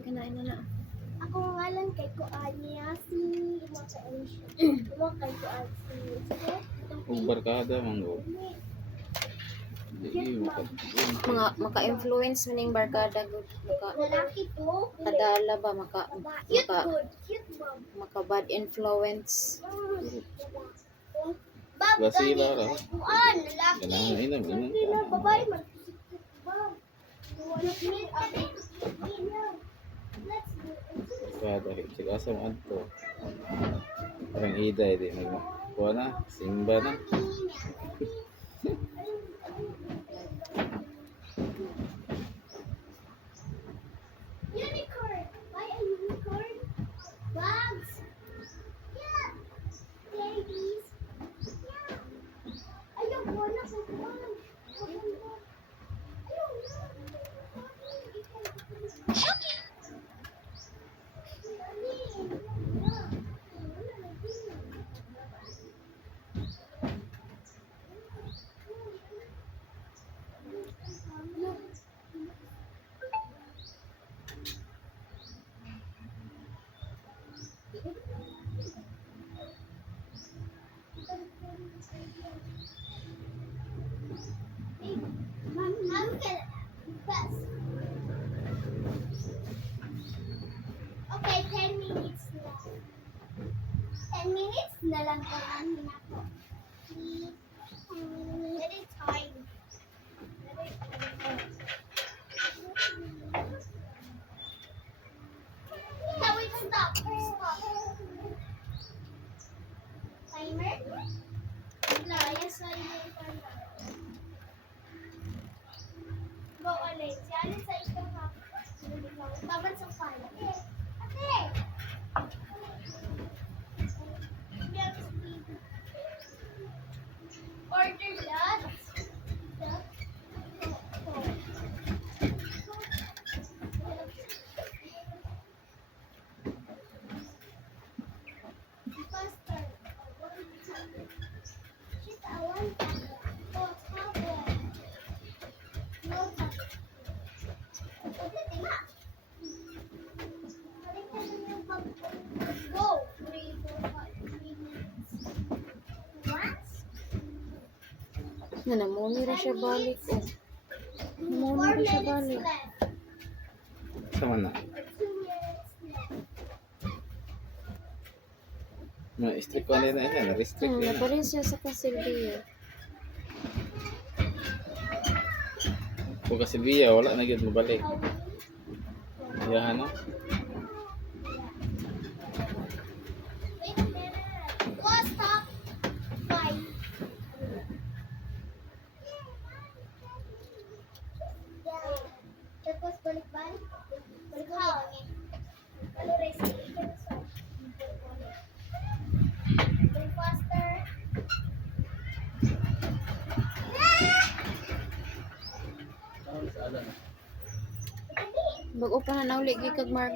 Kinain na na. Ako nga lang kay Kuan niya si Imo kay Kuan si Kung barkada manggo. Maka-influence maning barkada gud. lalaki to. Kadala ba Cute good. Cute mom. maka bad influence. Bab, Basila ra. Kuan, lalaki. Kailangan inom. Sila, babae man. Bab. Kada sigasa mo adto. Parang iday di kuha na, simba na. Unicorn. Buy a unicorn. Bugs. Yeah. Babies. Yeah. Ayaw ko na sa buwan. Ayaw na. Okay, 10 minutes na. 10 minutes na lang po ang hinako. Very time. Now wait, stop. Stop. Timer? Wala, yes, go ulit. Si Alice sa ito ha. Babad sa file. Ate! Order that. Faster. Shit, I want that. Oh, stop it. No touch. Go. 3, 4, 5, 3 minutes. What? Na namuni ra siya balik. Oh. Namuni 4 ra siya minutes balik. left. Sama na. 2 minutes left. Ma-strict ko na yan. Na-restrict yan. Naparin siya sa kasilbiyo. Kung kasilbiya, wala na yun mabalik. Yahan na. Wait a minute. Go, stop. 5. Tapos balik-balik. Balik-balik. Ano race? Go faster. Bago pa na nauli gikag Mark.